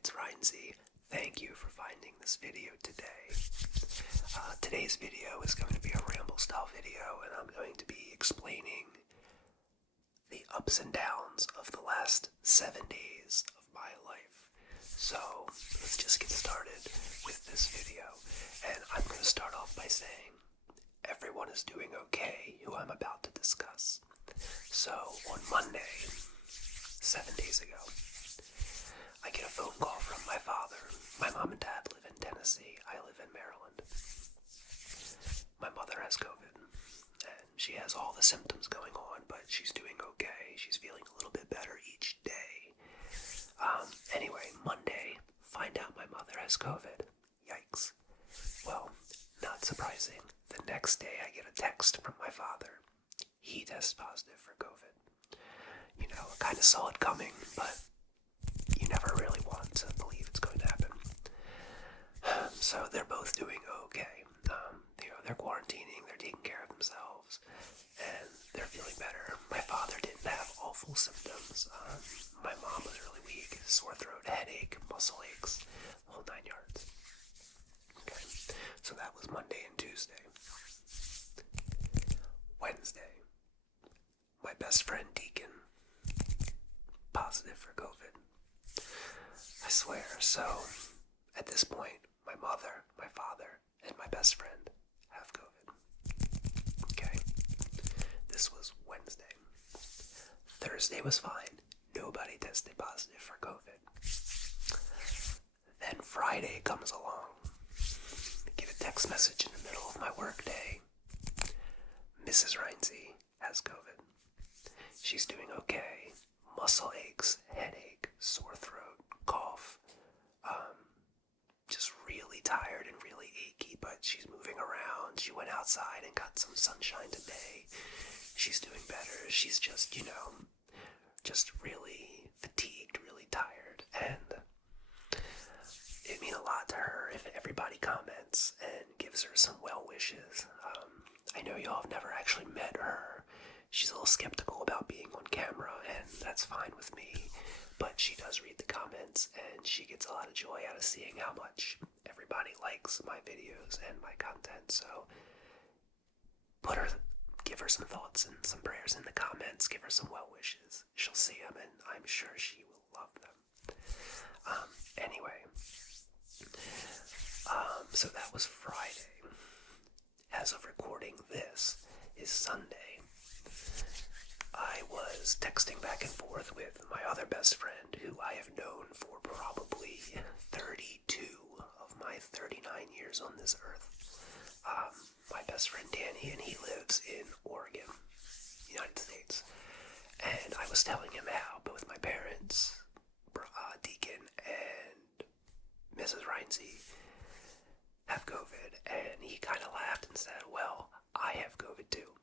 it's Rynsey. Thank you for finding this video today. Today's video is going to be a ramble style video, and I'm going to be explaining the ups and downs of the last 7 days of my life. So let's just get started with this video, and I'm going to start off by saying everyone is doing okay who I'm about to discuss. So on Monday, 7 days ago, I get a phone call from my father. My mom and dad live in Tennessee. I live in Maryland. My mother has COVID, and she has all the symptoms going on, but she's doing okay. She's feeling a little bit better each day. Anyway, Monday, find out my mother has COVID. Yikes. Well, not surprising. The next day, I get a text from my father. He tests positive for COVID. You know, I kind of saw it coming, but you never really want to believe it's going to happen. So they're both doing okay. They're quarantining, they're taking care of themselves, and they're feeling better. My father didn't have awful symptoms. My mom was really weak, sore throat, headache, muscle aches, the whole 9 yards. Okay, so that was Monday and Tuesday. Wednesday, my best friend Deacon, positive for COVID. I swear. So at this point, my mother, my father, and my best friend have COVID. Okay? This was Wednesday. Thursday was fine. Nobody tested positive for COVID. Then Friday comes along. I get a text message in the middle of my work day. Mrs. Rynsey has COVID. She's doing okay. Muscle aches, headache, sore throat, cough. Just really tired and really achy, but she's moving around. She went outside and got some sunshine today. She's doing better. She's just, just really fatigued, really tired. And it'd mean a lot to her if everybody comments and gives her some well wishes. I know y'all have never actually met her. She's a little skeptical about being on camera, and that's fine with me. But she does read the comments, and she gets a lot of joy out of seeing how much everybody likes my videos and my content. So give her some thoughts and some prayers in the comments. Give her some well wishes. She'll see them, and I'm sure she will love them. Anyway, so that was Friday. As of recording this is Sunday. I was texting back and forth with my other best friend, who I have known for probably 32 of my 39 years on this earth. My best friend Danny, and he lives in Oregon, United States. And I was telling him how both my parents, Deacon and Mrs. Rynsey, have COVID, and he kind of laughed and said, well, I have COVID too.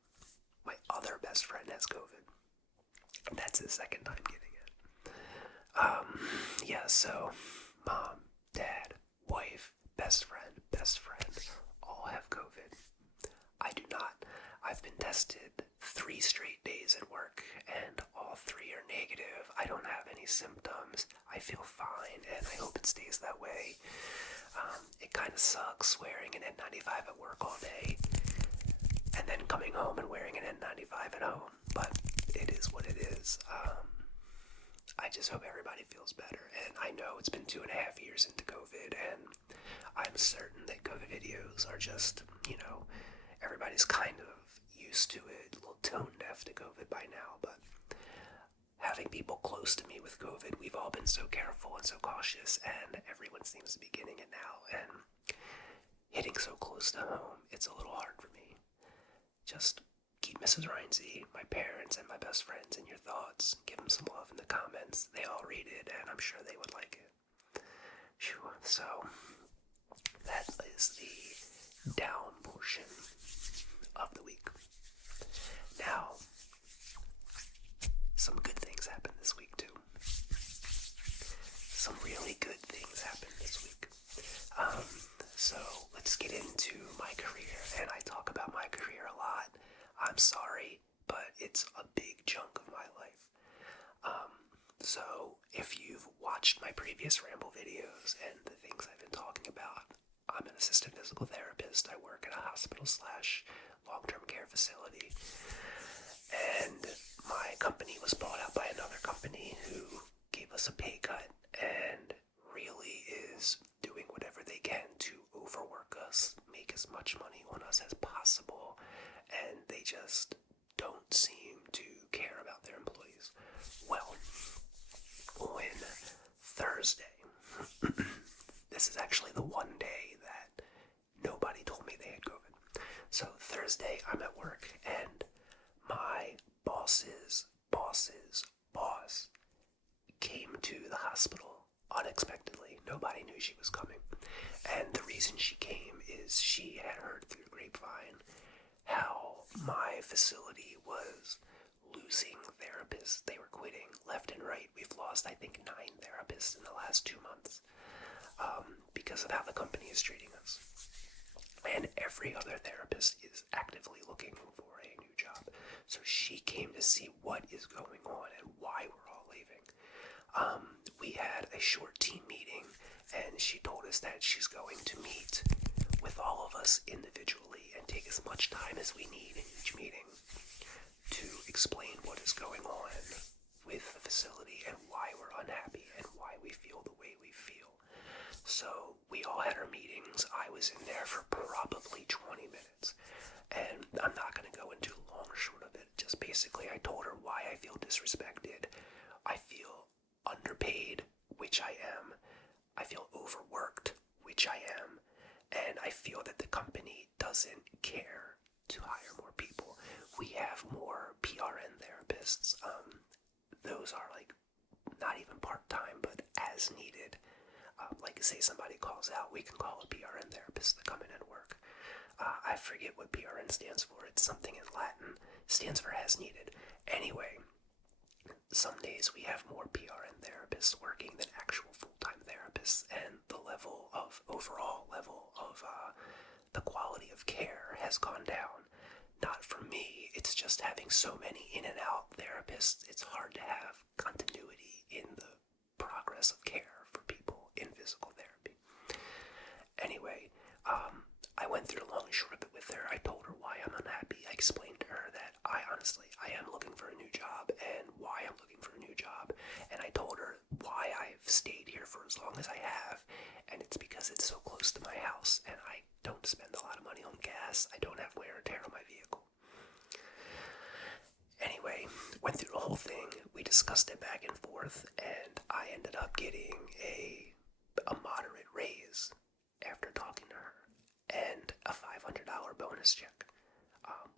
My other best friend has COVID. That's his second time getting it. So mom, dad, wife, best friend, all have COVID. I do not. I've been tested 3 straight days at work, and all 3 are negative. I don't have any symptoms. I feel fine, and I hope it stays that way. It kind of sucks wearing an N95 at work all day, and then coming home and wearing an N95 at home, but it is what it is. I just hope everybody feels better, and I know it's been 2.5 years into COVID, and I'm certain that COVID videos are just, everybody's kind of used to it, a little tone deaf to COVID by now, but having people close to me with COVID, we've all been so careful and so cautious, and everyone seems to be getting it now, and hitting so close to home, it's a little hard for me. Just keep Mrs. Rynsey, my parents, and my best friends in your thoughts. Give them some love in the comments. They all read it, and I'm sure they would like it. Phew. So, that is the down portion of the week. Now, some good things happened this week, too. Some really good things happened this week. So, let's get into my career, and I talk about my career a lot. I'm sorry, but it's a big chunk of my life. So if you've watched my previous Ramble videos and the things I've been talking about, I'm an assistant physical therapist. I work at a hospital / long-term care facility. And my company was bought out by another company who gave us a pay cut and really is doing whatever they can to overwork us, make as much money on us as possible, and they just don't seem to care about their employees. Well, on Thursday, this is actually the one day that nobody told me they had COVID. So Thursday, I'm at work, and my boss's boss came to the hospital unexpectedly. Nobody knew she was coming. And the reason she came is she had heard through the grapevine how my facility was losing therapists. They were quitting left and right. We've lost, I think, 9 therapists in the last 2 months because of how the company is treating us. And every other therapist is actively looking for a new job. So she came to see what is going on and why we're all leaving. We had a short team meeting, and she told us that she's going to meet with all of us individually and take as much time as we need in each meeting to explain what is going on with the facility and why we're unhappy and why we feel the way we feel. So we all had our meetings. I was in there for probably 20 minutes, and I'm not going to go into long or short of it. Just basically I told her why I feel disrespected. I feel underpaid, which I am. I feel overworked, which I am. And I feel that the company doesn't care to hire more people. We have more PRN therapists. Those are like not even part-time, but as needed. Like say somebody calls out, we can call a PRN therapist to come in and work. I forget what PRN stands for. It's something in Latin. It stands for as needed. Anyway, some days we have more PRN therapists working than actual full-time therapists, and the overall level of the quality of care has gone down. Not from me, it's just having so many in and out therapists, it's hard to have continuity in the progress of care for people in physical therapy. Anyway, I went through the long and short of it with her. I told her why I'm unhappy. I explained to her that I am looking for a new job and why I'm looking for a new job. And I told her why I've stayed here for as long as I have. And it's because it's so close to my house and I don't spend a lot of money on gas. I don't have wear and tear on my vehicle. Anyway, went through the whole thing. We discussed it back and forth, and I ended up getting a moderate raise after talking to her, and a $500 bonus check,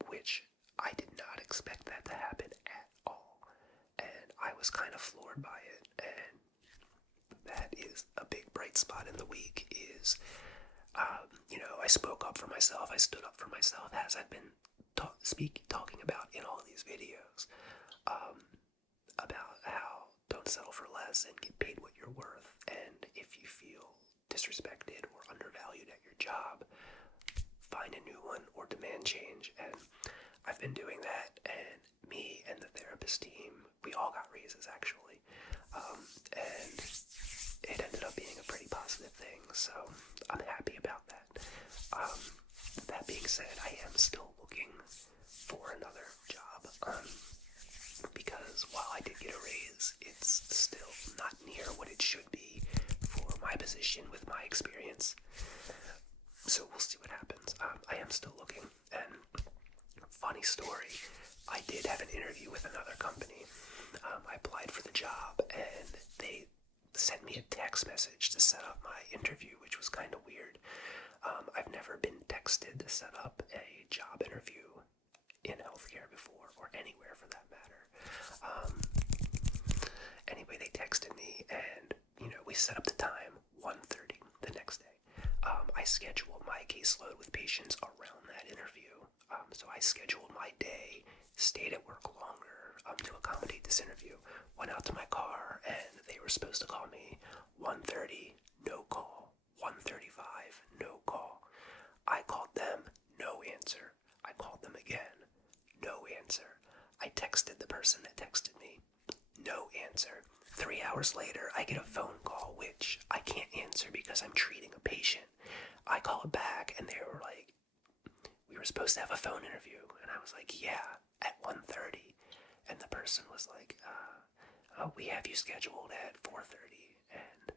which I did not expect that to happen at all, and I was kind of floored by it. And that is a big bright spot in the week is, I spoke up for myself. I stood up for myself, as I've been talking about in all these videos, about how don't settle for less and get paid what you're worth. And if you feel disrespected or undervalued at your job, find a new one or demand change. And I've been doing that, and me and the therapist team, we all got raises actually, and it ended up being a pretty positive thing, so I'm happy about that. That being said, I am still looking for another job, because while I did get a raise, it's still not near what it should be for my position with my experience. So we'll see what happens. I am still looking, and funny story, I did have an interview with another company. I applied for the job, and they sent me a text message to set up my interview, which was kind of weird. I've never been texted to set up a job interview in healthcare before, or anywhere for that matter. Anyway, they texted me, and we set up the time, 1:30 the next day. I scheduled my caseload with patients around that interview. So I scheduled my day, stayed at work longer to accommodate this interview, went out to my car, and they were supposed to call me 1:30, no call. 1:35, no call. I called them, no answer. I called them again, no answer. I texted the person that texted me, no answer. 3 hours hours later, I get a phone call, which I can't answer because I'm treating a patient. I call it back, and they were like, we were supposed to have a phone interview. And I was like, yeah, at 1:30. And the person was like, we have you scheduled at 4:30. And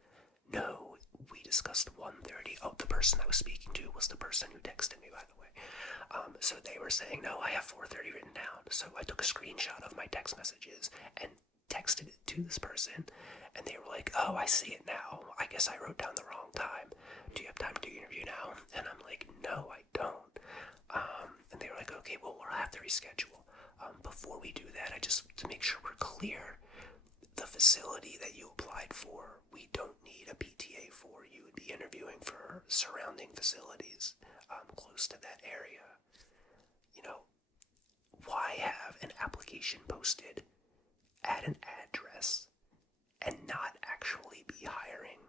no, we discussed 1:30. Oh, the person I was speaking to was the person who texted me, by the way. So they were saying, no, I have 4:30 written down. So I took a screenshot of my text messages and texted it to this person. And they were like, oh, I see it now. I guess I wrote down the wrong time. Do you have time to do your interview now? And I'm like, no, I don't. And they were like, okay, well, we'll have to reschedule. Before we do that, to make sure we're clear, the facility that you applied for, we don't need a PTA for. You would be interviewing for surrounding facilities close to that area. You know, why have an application posted at an address and not actually be hiring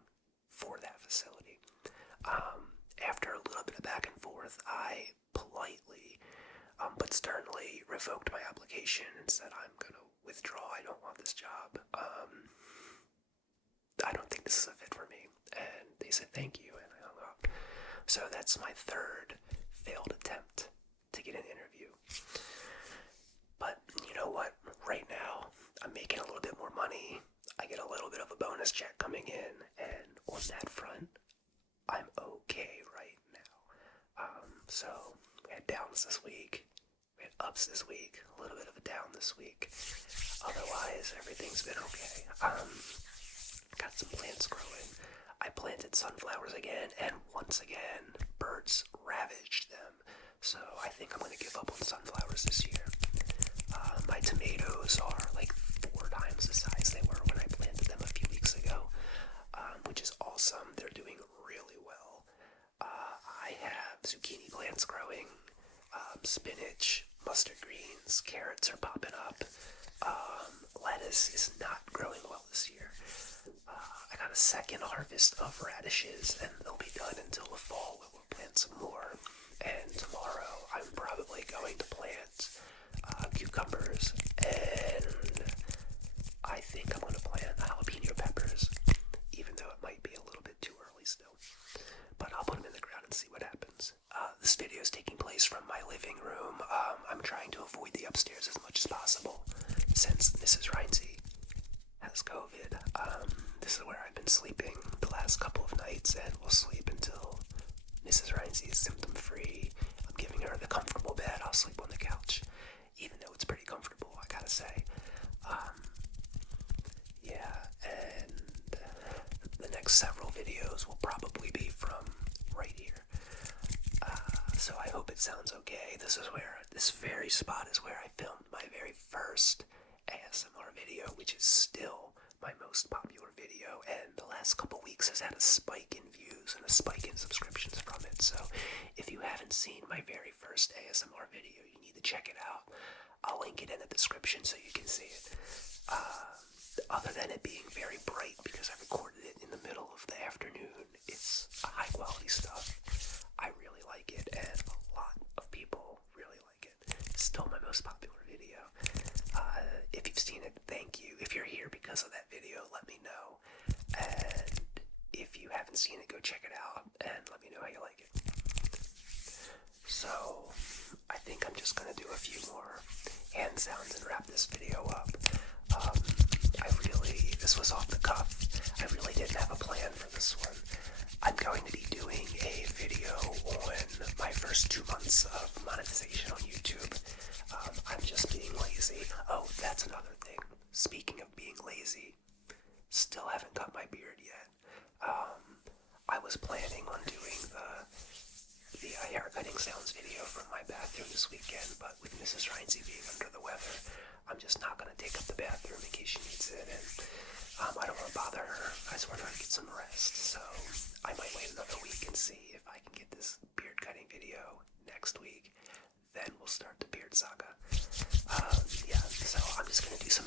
for that facility? After a little bit of back and forth, I politely but sternly revoked my application and said, I'm going to withdraw. I don't want this job. I don't think this is a fit for me. And they said, thank you, and I hung up. So that's my third failed attempt to get an interview. But you know what? Right now, I'm making a little bit more money. I get a little bit of a bonus check coming in, and on that front, I'm okay right now. So we had downs this week, we had ups this week, a little bit of a down this week. Otherwise, everything's been okay. Got some plants growing. I planted sunflowers again, and once again, birds ravaged them. So I think I'm going to give up on sunflowers this year. My tomatoes are like 4 times the size they were when I planted them a few weeks ago, which is awesome. They're doing really well. I have zucchini plants growing, spinach, mustard greens, carrots are popping up. Lettuce is not growing well this year. I got a second harvest of radishes, and they'll be done until the fall when we'll plant some more. And tomorrow I'm probably going to plant cucumbers, and I think I'm going to plant jalapeno peppers, even though it might be a little bit too early still. But I'll put them in the ground and see what happens. This video is taking place from my living room. I'm trying to avoid the upstairs as much as possible, since Mrs. Rynsey has COVID. This is where I've been sleeping the last couple of nights, and will sleep until Mrs. Rynsey is symptom-free. I'm giving her the comfortable bed. I'll sleep on the couch, even though it's pretty comfortable, I gotta say. And the next several videos will probably be from right here. So I hope it sounds okay. This very spot is where I filmed my very first ASMR video, which is still my most popular video, and the last couple weeks has had a spike in views and a spike in subscriptions from it. So if you haven't seen my very first ASMR video, you need to check it out. I'll link it in the description so you can see it. Other than it being very bright, because I recorded it in the middle of the afternoon, it's high quality stuff. I really like it, and a lot of people really like it. It's still my most popular video. If you've seen it, thank you. If you're here because of that video, let me know. And if you haven't seen it, go check it out and let me know how you like it. So, I think I'm just going to do a few more hand sounds and wrap this video up. This was off the cuff. I really didn't have a plan for this one. I'm going to be doing a video on my first 2 months of monetization on YouTube. I'm just being lazy. Oh, that's another thing. Speaking of being lazy, still haven't cut my beard yet. I was planning on doing the hair cutting sounds video from my bathroom this weekend, but with Mrs. Rynsey being under the weather, I'm just not going to take up the bathroom in case she needs it, and I don't want to bother her. I just want her to get some rest, so I might wait another week and see if I can get this beard cutting video next week. Then we'll start the beard saga. So I'm just going to do some